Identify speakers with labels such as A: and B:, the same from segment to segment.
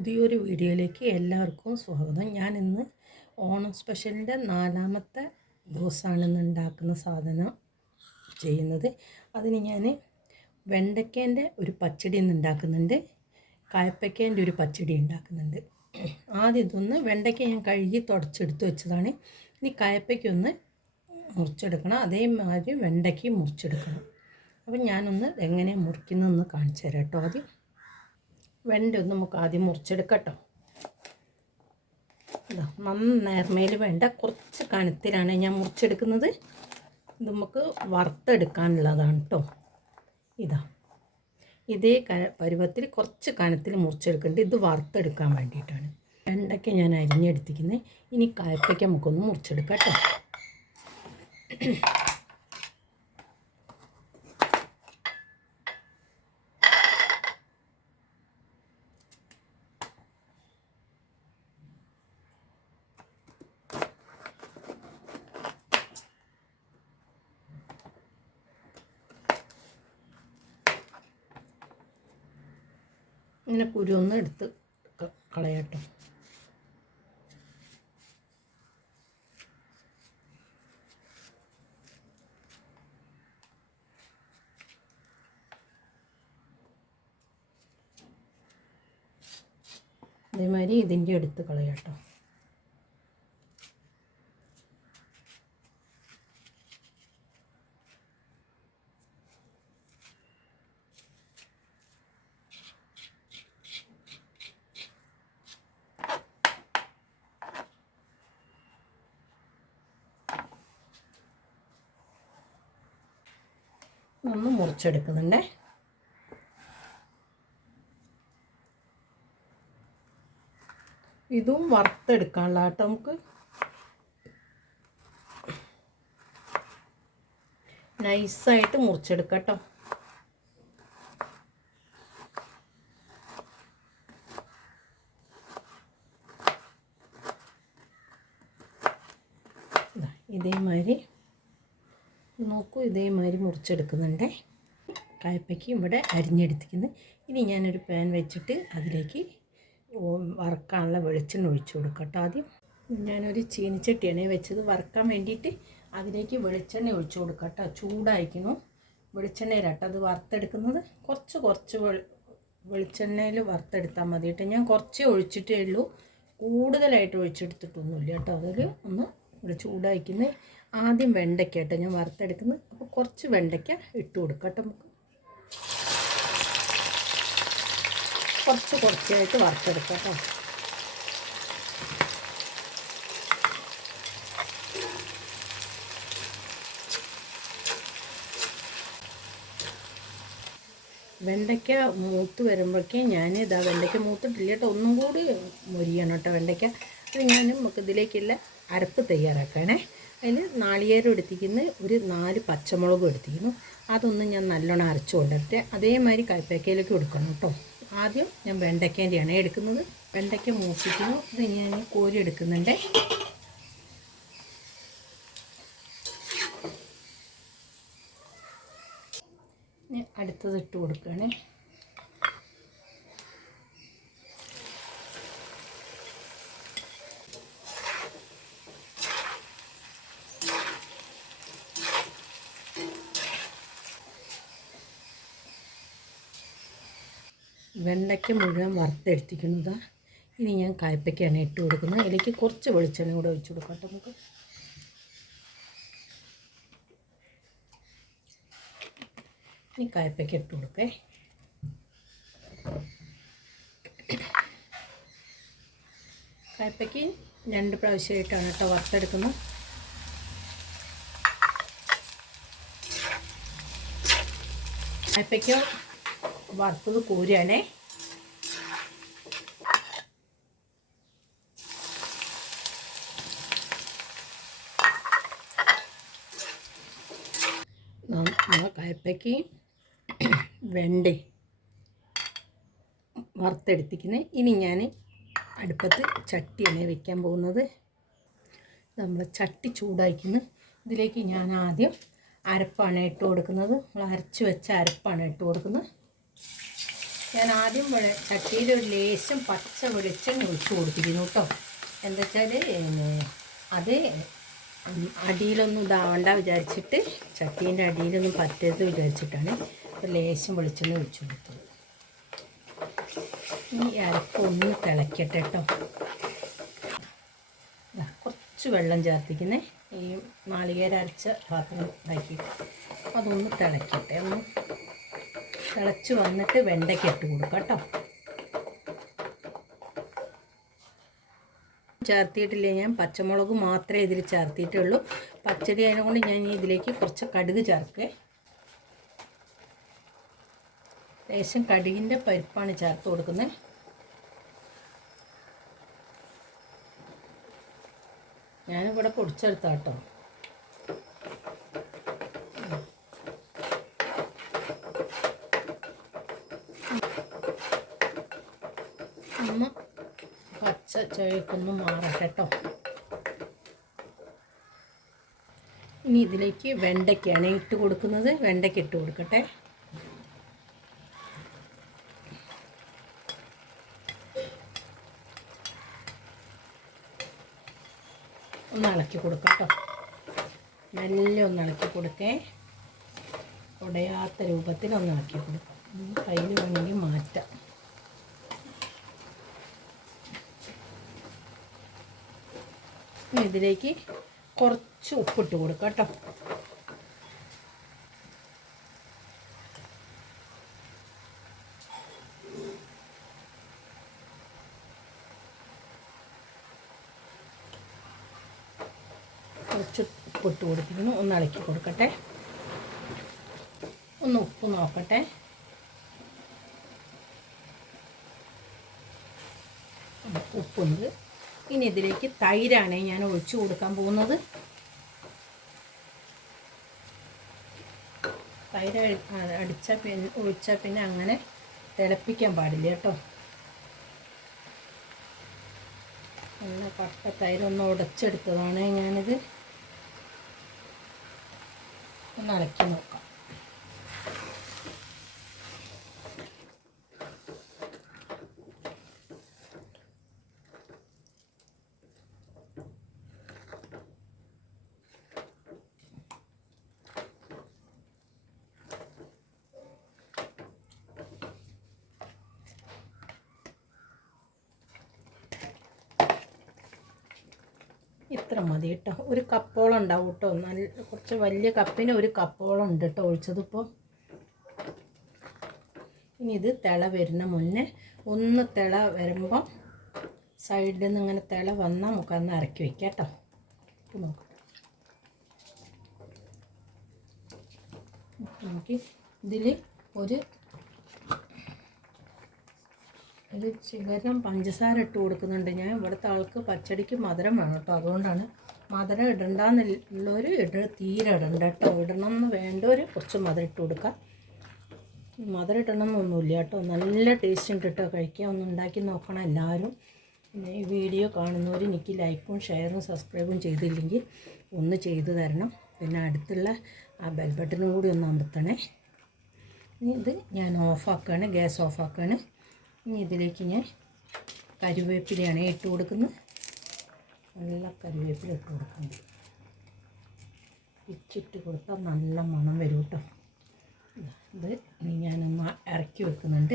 A: പുതിയൊരു വീഡിയോയിലേക്ക് എല്ലാവർക്കും സ്വാഗതം. ഞാൻ ഇന്ന് ഓണം സ്പെഷ്യലിന്റെ നാലാമത്തെ ദിവസമാണ് ഇന്ന് ഉണ്ടാക്കുന്ന സാധനം ചെയ്യുന്നത്. അതിന് ഞാൻ വെണ്ടയ്ക്കേന്റെ ഒരു പച്ചടി ഇന്ന് ഉണ്ടാക്കുന്നുണ്ട്. കായപ്പയ്ക്കേന്റെ ഒരു പച്ചടി ഉണ്ടാക്കുന്നുണ്ട്. ആദ്യം ഇതൊന്ന് വെണ്ടയ്ക്ക ഞാൻ കഴുകി തുടച്ചെടുത്ത് വെച്ചതാണ്. ഇനി കായപ്പയ്ക്കൊന്ന് മുറിച്ചെടുക്കണം. അതേമാതിരി വെണ്ടയ്ക്ക് മുറിച്ചെടുക്കണം. അപ്പം ഞാനൊന്ന് എങ്ങനെ മുറിക്കുന്നതെന്ന് കാണിച്ചു തരാം കേട്ടോ. ആദ്യം വെണ്ട ഒന്ന് നമുക്ക് ആദ്യം മുറിച്ചെടുക്കട്ടോ. നന്നേർമയിൽ നന്ന നേർമയിൽ വേണ്ട. കുറച്ച് കനത്തിലാണ് ഞാൻ മുറിച്ചെടുക്കുന്നത്. ഇത് നമുക്ക് വറുത്തെടുക്കാനുള്ളതാണ് കേട്ടോ ഇതാ. ഇതേ ക പരുവത്തിൽ കുറച്ച് കനത്തിൽ മുറിച്ചെടുക്കേണ്ടത് ഇത് വറുത്തെടുക്കാൻ വേണ്ടിയിട്ടാണ്. വെണ്ടയ്ക്ക ഞാൻ അരിഞ്ഞെടുത്തിരിക്കുന്നത് ഇനി കായപ്പയ്ക്ക നമുക്കൊന്ന് മുറിച്ചെടുക്കാം കേട്ടോ ഇങ്ങനെ ഒന്ന് എടുത്ത് കളയാട്ടോ കളയട്ടോ. അതേമാതിരി ഇതിന്റെ എടുത്ത് കളയട്ടോ. ഒന്ന് മുറിച്ചെടുക്കുന്നുണ്ടേ. ഇതും വറുത്തെടുക്കാനുള്ള കേട്ടോ നമുക്ക്. നൈസായിട്ട് മുറിച്ചെടുക്കാം കേട്ടോ ദാ ഇതേമാതിരി നോക്കൂ ഇതേമാതിരി മുറിച്ചെടുക്കുന്നുണ്ടേ. കയപ്പയ്ക്ക് ഇവിടെ അരിഞ്ഞെടുത്തിരിക്കുന്നു. ഇനി ഞാനൊരു പാൻ വെച്ചിട്ട് അതിലേക്ക് വറുക്കാനുള്ള വെളിച്ചെണ്ണ ഒഴിച്ചു കൊടുക്കട്ടോ ആദ്യം. ഞാനൊരു ചീനിച്ചട്ടിയാണ് വെച്ചത്. വറുക്കാൻ വേണ്ടിയിട്ട് അതിലേക്ക് വെളിച്ചെണ്ണ ഒഴിച്ചു കൊടുക്കട്ടോ. ചൂടായിരിക്കണം വെളിച്ചെണ്ണയിലാട്ടോ അത് വറുത്തെടുക്കുന്നത്. കുറച്ച് കുറച്ച് വെളി വെളിച്ചെണ്ണയിൽ വറുത്തെടുത്താൽ മതി കേട്ടോ. ഞാൻ കുറച്ചേ ഒഴിച്ചിട്ടേ ഉള്ളൂ. കൂടുതലായിട്ട് ഒഴിച്ചെടുത്തിട്ടൊന്നുമില്ല കേട്ടോ. അതിൽ ഒന്ന് ഇവിടെ ചൂടായിരിക്കുന്നത് ആദ്യം വെണ്ടയ്ക്ക കേട്ടോ ഞാൻ വറുത്തെടുക്കുന്നത്. അപ്പോൾ കുറച്ച് വെണ്ടയ്ക്ക ഇട്ട് കൊടുക്കാം കേട്ടോ നമുക്ക്. കുറച്ച് കുറച്ചായിട്ട് വറുത്തെടുക്കാം കേട്ടോ. വെണ്ടയ്ക്ക മൂത്ത് വരുമ്പോഴേക്കും ഞാൻ ഇതാ വെണ്ടയ്ക്ക മൂത്തിട്ടില്ല കേട്ടോ. ഒന്നും കൂടി മൊരിയണം കേട്ടോ വെണ്ടയ്ക്ക. അത് ഞാൻ നമുക്ക് ഇതിലേക്കുള്ള അരപ്പ് തയ്യാറാക്കണേ. അതിൽ നാളികേരം എടുത്തിരിക്കുന്ന ഒരു നാല് പച്ചമുളകും എടുത്തിരിക്കുന്നു. അതൊന്നും ഞാൻ നല്ലോണം അരച്ചു കൊണ്ടിട്ട് അതേമാതിരി കൈപ്പക്കയിലേക്ക് കൊടുക്കണം കേട്ടോ. ആദ്യം ഞാൻ വെണ്ടയ്ക്കേന്റെയാണ് എടുക്കുന്നത്. വെണ്ടയ്ക്ക മൂപ്പിക്കുന്നു. ഇത് ഞാൻ കോരി എടുക്കുന്നുണ്ട്. അടുത്തത് ഇട്ട് കൊടുക്കുകയാണേ. വെണ്ടയ്ക്ക മുഴുവൻ വറുത്തെടുത്തിക്കുന്നതാണ് ഇനി ഞാൻ കായ്പ്പയ്ക്കാണ് ഇട്ട് കൊടുക്കുന്നത്. ഇലയ്ക്ക് കുറച്ച് വെളിച്ചെണ്ണ കൂടെ ഒഴിച്ച് കൊടുക്കാം നമുക്ക്. ഇനി കായ്പ്പയ്ക്ക ഇട്ട് കൊടുക്കേ. കായ്പയ്ക്ക് രണ്ട് പ്രാവശ്യമായിട്ടാണ് കേട്ടോ വറുത്തെടുക്കുന്നത്. കായ്പ്പയ്ക്ക വറുത്തത് കോരുകയാണേ കായപ്പയ്ക്ക് വെണ്ട വറുത്തെടുത്തിക്കുന്നത് ഇനി ഞാൻ അടുപ്പത്ത് ചട്ടിയാണ് വെക്കാൻ പോകുന്നത്. നമ്മൾ ചട്ടി ചൂടാക്കുന്നു ഇതിലേക്ക് ഞാൻ ആദ്യം അരപ്പാണ് ഇട്ട് കൊടുക്കുന്നത്. നമ്മൾ അരച്ച് വെച്ച അരപ്പാണ് ഇട്ട് കൊടുക്കുന്നത്. ഞാൻ ആദ്യം ചട്ടിയിൽ ഒരു ലേശം പച്ച വെളിച്ചെണ്ണ ഒഴിച്ച് കൊടുത്തിരുന്നു കേട്ടോ എന്താ വെച്ചാൽ അത് അടിയിലൊന്നും ഇതാവണ്ട വിചാരിച്ചിട്ട് ചട്ടീന്റെ അടിയിലൊന്നും പറ്റരുത് വിചാരിച്ചിട്ടാണ് ഒരു ലേശം വെളിച്ചെണ്ണ ഒഴിച്ച് കൊടുത്തത്. ഇനി അരപ്പൊന്ന് തിളക്കട്ടെ കേട്ടോ ദാ കുറച്ച് വെള്ളം ചേർത്തിക്കുന്നേ ഈ നാളികേര അരച്ച പാത്രം ഇതാക്കിയിട്ട് അതൊന്ന് തിളക്കട്ടെ ഒന്ന്. തിളച്ച് വന്നിട്ട് വെണ്ടയ്ക്ക് ഇട്ട് കൊടുക്കാം കേട്ടോ. ചേർത്തിയിട്ടില്ല ഞാൻ? പച്ചമുളക് മാത്രമേ ഇതിൽ ചേർത്തിയിട്ടുള്ളൂ. പച്ചടി ആയതുകൊണ്ട് ഞാൻ ഇതിലേക്ക് കുറച്ച് കടുക് ചേർക്കേ. ലേശം കടുകിന്റെ പരിപ്പാണ് ചേർത്ത് കൊടുക്കുന്നത് ഞാനിവിടെ പൊടിച്ചെടുത്താ കേട്ടോ ഒന്ന് പച്ച ചുവക്കൊന്ന് മാറട്ടെ കേട്ടോ ഇനി ഇതിലേക്ക് വെണ്ടയ്ക്കാണ് ഇട്ട് കൊടുക്കുന്നത്. വെണ്ടയ്ക്ക് ഇട്ട് കൊടുക്കട്ടെ. ഒന്ന് ഇളക്കി കൊടുക്കാം കേട്ടോ മെല്ലെ ഒന്ന് ഇളക്കി കൊടുക്കേ. ഉടയാത്ത രൂപത്തിൽ ഒന്ന് ഇളക്കി കൊടുക്കാം. കയ്യിൽ വേണമെങ്കിൽ മാറ്റാം. ഇതിലേക്ക് കുറച്ച് ഉപ്പിട്ട് കൊടുക്കാം കേട്ടോ. കുറച്ച് ഉപ്പിട്ട് കൊടുത്തിരുന്നു ഒന്ന് ഇളക്കി കൊടുക്കട്ടെ. ഒന്ന് ഉപ്പ് നോക്കട്ടെ. ഉപ്പുണ്ട് ഇനി ഇതിലേക്ക് തൈരാണ് ഞാൻ ഒഴിച്ചു കൊടുക്കാൻ പോകുന്നത്. തൈര് അടിച്ചാൽ പിന്നെ ഒഴിച്ചാൽ പിന്നെ അങ്ങനെ തിളപ്പിക്കാൻ പാടില്ല കേട്ടോ. നല്ല കട്ട തൈരൊന്ന് ഉടച്ചെടുത്തതാണ് ഞാനിത്. ഒന്ന് ഇളക്കി നോക്കാം. ഇത്ര മതി കേട്ടോ. ഒരു കപ്പോളം ഉണ്ടാവും കേട്ടോ. നല്ല കുറച്ച് വലിയ കപ്പിന് ഒരു കപ്പോളം ഉണ്ട് കേട്ടോ ഒഴിച്ചതിപ്പോൾ. ഇനി ഇത് തിള വരുന്ന മുന്നേ ഒന്ന് തിള വരുമ്പം സൈഡിൽ നിന്ന് ഇങ്ങനെ തിള വന്നാൽ നമുക്കൊന്ന് ഇറക്കി വയ്ക്കാം കേട്ടോ. നോക്കാം. നോക്കി. ഇതിൽ ഒരു ഒരു ശിഖരം പഞ്ചസാര ഇട്ട് കൊടുക്കുന്നുണ്ട്. ഞാൻ ഇവിടുത്തെ ആൾക്ക് പച്ചടിക്ക് മധുരം വേണം കേട്ടോ. അതുകൊണ്ടാണ് മധുരം ഇടണ്ടെന്നുള്ളവർ ഇട തീരെ ഇടണ്ട കേട്ടോ. ഇടണം എന്ന് വേണ്ടവർ കുറച്ച് മധുരം ഇട്ട് കൊടുക്കാം. മധുരം ഇടണം എന്നൊന്നുമില്ല കേട്ടോ. നല്ല ടേസ്റ്റ് ഉണ്ട് കേട്ടോ. കഴിക്കുക ഒന്ന് ഉണ്ടാക്കി നോക്കണം എല്ലാവരും. പിന്നെ ഈ വീഡിയോ കാണുന്നവർ എനിക്ക് ലൈക്കും ഷെയറും സബ്സ്ക്രൈബും ചെയ്തില്ലെങ്കിൽ ഒന്ന് ചെയ്തു തരണം. പിന്നെ അടുത്തുള്ള ആ ബെൽ ബട്ടണും കൂടി ഒന്ന് അമർത്തണേ. ഇത് ഞാൻ ഓഫാക്കുകയാണ് ഗ്യാസ് ഓഫാക്കുകയാണ് ഇനി ഇതിലേക്ക് ഞാൻ കരുവേപ്പിലയാണ് ഇട്ട് കൊടുക്കുന്നത്. നല്ല കരുവേപ്പില ഇട്ട് കൊടുക്കുന്നത് ഇച്ചിട്ട് കൊടുത്താൽ നല്ല മണം വരും കേട്ടോ. ഇത് ഞാനൊന്ന് ഇറക്കി വെക്കുന്നുണ്ട്.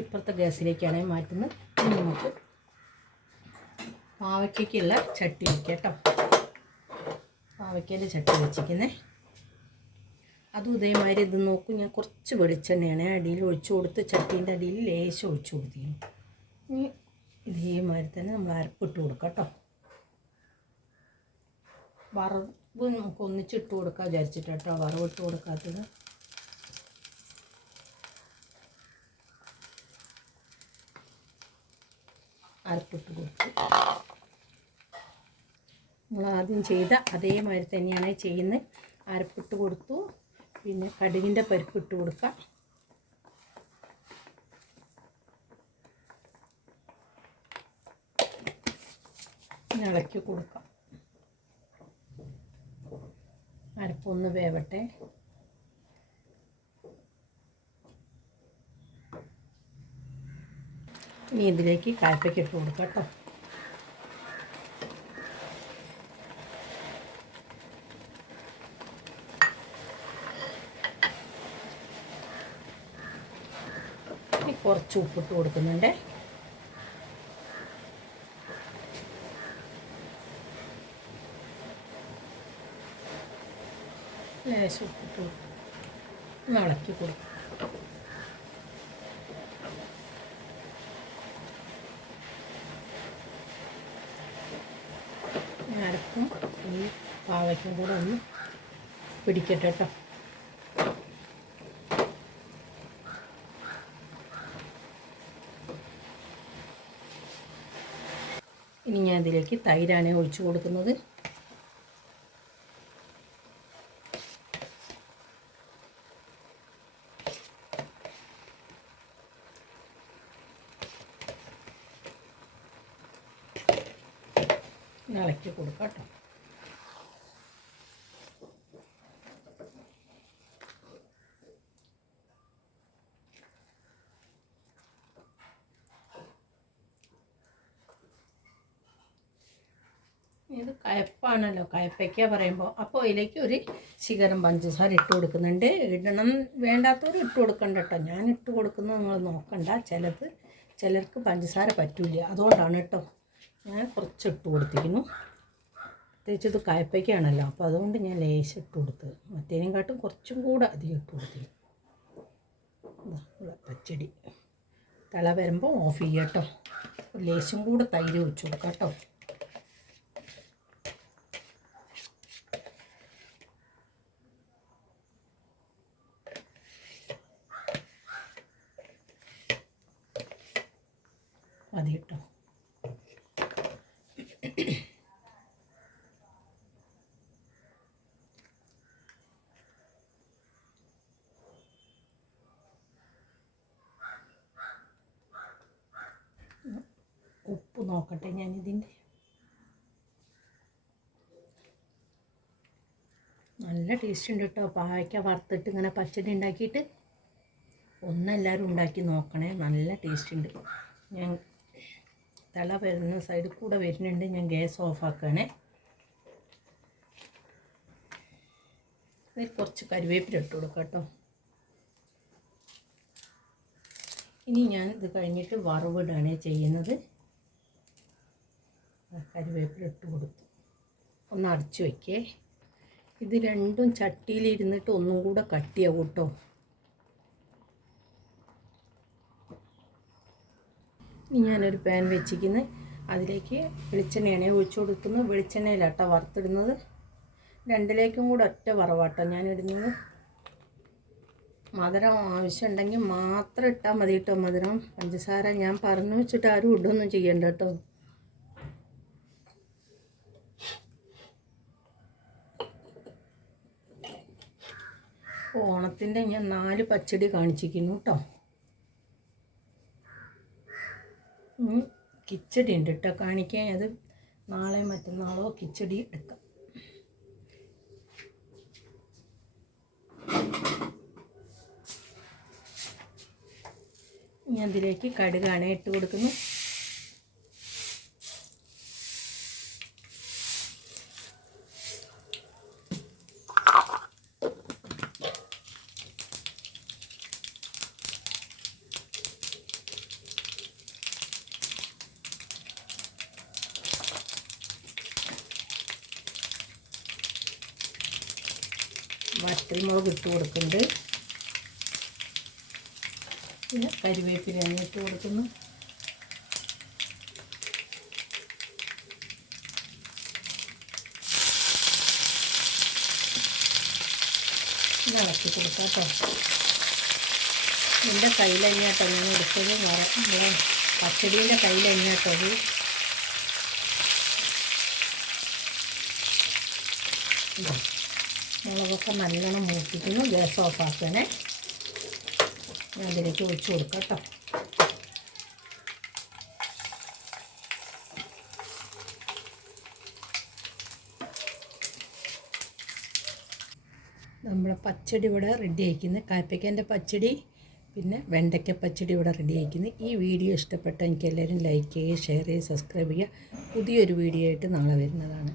A: ഇപ്പുറത്തെ ഗ്യാസിലേക്കാണ് മാറ്റുന്നത്. ഇനി നമുക്ക് പാവയ്ക്കുള്ള ചട്ടി വയ്ക്കാം കേട്ടോ. പാവയ്ക്കേന്റെ ചട്ടി വെച്ചിരിക്കുന്നേ. അതും ഇതേമാതിരി ഇത് നോക്കും. ഞാൻ കുറച്ച് വെളിച്ചെണ്ണയാണ് അടിയിൽ ഒഴിച്ചു കൊടുത്ത് ചട്ടീന്റെ അടിയിൽ ലേശം ഒഴിച്ചു കൊടുത്തിരുന്നു. ഇനി ഇതേമാതിരി തന്നെ നമ്മൾ അരപ്പിട്ട് കൊടുക്കാം കേട്ടോ. വറവ് നമുക്ക് ഒന്നിച്ചിട്ട് കൊടുക്കാൻ വിചാരിച്ചിട്ട് കേട്ടോ ഇട്ട് കൊടുക്കാത്തത്. അരപ്പിട്ട് കൊടുത്തു. നമ്മൾ ആദ്യം ചെയ്ത അതേമാതിരി തന്നെയാണ് ചെയ്യുന്നത്. അരപ്പിട്ട് കൊടുത്തു. പിന്നെ കടുകിന്റെ പരിപ്പ് ഇട്ട് കൊടുക്കാം. ഇളക്കി കൊടുക്കാം. അരപ്പൊന്ന് വേവട്ടെ. ഇനി ഇതിലേക്ക് കായ്പയ്ക്ക് ഇട്ട് കൊടുക്കാം കേട്ടോ ഇനി കുറച്ച് ഉപ്പിട്ട് കൊടുക്കുന്നുണ്ട്. ലേശം ഉപ്പിട്ട് ഒന്ന് ഇളക്കി കൊടുക്കും. അരപ്പും ഈ പാവയ്ക്കും കൂടെ ഒന്ന് പിടിക്കട്ടെ കേട്ടോ ഇനി ഞാൻ ഇതിലേക്ക് തൈരാണ് ഒഴിച്ചു കൊടുക്കുന്നത്. ഇളക്കി കൊടുക്കാം കേട്ടോ ഇത് കയപ്പാണല്ലോ കയപ്പയ്ക്ക പറയുമ്പോൾ അപ്പോൾ അതിലേക്ക് ഒരു ശിഖരം പഞ്ചസാര ഇട്ട് കൊടുക്കുന്നുണ്ട്. ഇടണം. വേണ്ടാത്തവർ ഇട്ട് കൊടുക്കണ്ട കേട്ടോ ഞാൻ ഇട്ട് കൊടുക്കുന്നത് നിങ്ങൾ നോക്കണ്ട. ചിലത് ചിലർക്ക് പഞ്ചസാര പറ്റില്ല. അതുകൊണ്ടാണ് കേട്ടോ ഞാൻ കുറച്ച് ഇട്ട് കൊടുത്തിരിക്കുന്നു. പ്രത്യേകിച്ച് ഇത് കയപ്പയ്ക്കാണല്ലോ അപ്പോൾ അതുകൊണ്ട് ഞാൻ ലേശം ഇട്ട് കൊടുത്തത്. മറ്റേനും കാട്ടും കുറച്ചും കൂടെ അധികം ഇട്ട് കൊടുത്തിരിക്കും പച്ചടി. തള വരുമ്പോൾ ഓഫ് ചെയ്യാം കേട്ടോ ലേശം കൂടെ തൈര് വെച്ച് കൊടുക്കാം കേട്ടോ മതി കേട്ടോ. ഉപ്പ് നോക്കട്ടെ ഞാനിതിന്റെ. നല്ല ടേസ്റ്റ് ഉണ്ട് കേട്ടോ. പാവയ്ക്ക വറുത്തിട്ട് ഇങ്ങനെ പച്ചടി ഉണ്ടാക്കിയിട്ട് ഒന്നെല്ലാവരും ഉണ്ടാക്കി നോക്കണേ. നല്ല ടേസ്റ്റ് ഉണ്ട്. ഞാൻ തല വരുന്ന സൈഡിൽ കൂടെ വരുന്നുണ്ട്. ഞാൻ ഗ്യാസ് ഓഫാക്കണേ ഇതിൽ കുറച്ച് കരിവേപ്പില ഇട്ട് കൊടുക്കാം കേട്ടോ. ഇനി ഞാൻ ഇത് കഴിഞ്ഞിട്ട് വറവിടാണ് ചെയ്യുന്നത്. കരിവേപ്പില ഇട്ട് കൊടുത്തു. ഒന്ന് അടച്ചു വയ്ക്കേ ഇത് രണ്ടും ചട്ടിയിലിരുന്നിട്ട് ഒന്നും കൂടെ കട്ടിയാവും കേട്ടോ. ഇനി ഞാനൊരു പാൻ വെച്ചിരിക്കുന്നു. അതിലേക്ക് വെളിച്ചെണ്ണയാണ് ഒഴിച്ചു കൊടുക്കുന്നത്. വെളിച്ചെണ്ണയിലാട്ടോ വറുത്തിടുന്നത്. രണ്ടിലേക്കും കൂടെ ഒറ്റ വറവാട്ടോ ഞാനിടുന്നത്. മധുരം ആവശ്യമുണ്ടെങ്കിൽ മാത്രം ഇട്ടാൽ മതി കേട്ടോ മധുരം. പഞ്ചസാര ഞാൻ പറഞ്ഞു വെച്ചിട്ട് ആരും ഇടൊന്നും ചെയ്യണ്ട കേട്ടോ. ഓണത്തിന്റെ ഞാൻ നാല് പച്ചടി കാണിച്ചിരിക്കുന്നു കേട്ടോ. കിച്ചടി ഉണ്ട് കേട്ടോ കാണിക്കാൻ അത് നാളെ മറ്റന്നാളോ കിച്ചടി എടുക്കാം. ഞാൻ ഇതിലേക്ക് കടുകാണ് ഇട്ട് കൊടുക്കുന്നു. ഇട്ട് കൊടുക്കുന്നുണ്ട്. പിന്നെ കരിവേപ്പില ഇട്ട് കൊടുക്കുന്നു. ഇളക്കി കൊടുക്കാം കേട്ടോ. എന്റെ കയ്യിലഞ്ഞാട്ടോ ഞാൻ മറക്കുമ്പോൾ പച്ചടീന്റെ കയ്യിലഞ്ഞാട്ടോ അത് ഇതാ. മുളകൊക്കെ നല്ലോണം മൂപ്പിക്കുന്നു. ഗ്യാസ് ഓഫാക്കണേ ഞാൻ അതിലേക്ക് ഒഴിച്ചു കൊടുക്കാം കേട്ടോ. നമ്മളെ പച്ചടി ഇവിടെ റെഡി ആയിരിക്കുന്നത് കായ്പയ്ക്കന്റെ പച്ചടി പിന്നെ വെണ്ടയ്ക്ക പച്ചടി ഇവിടെ റെഡി ആയിരിക്കുന്നു ഈ വീഡിയോ ഇഷ്ടപ്പെട്ട എനിക്ക് എല്ലാവരും ലൈക്ക് ചെയ്യുക ഷെയർ ചെയ്യുക സബ്സ്ക്രൈബ് ചെയ്യുക. പുതിയൊരു വീഡിയോ ആയിട്ട് നാളെ വരുന്നതാണ്.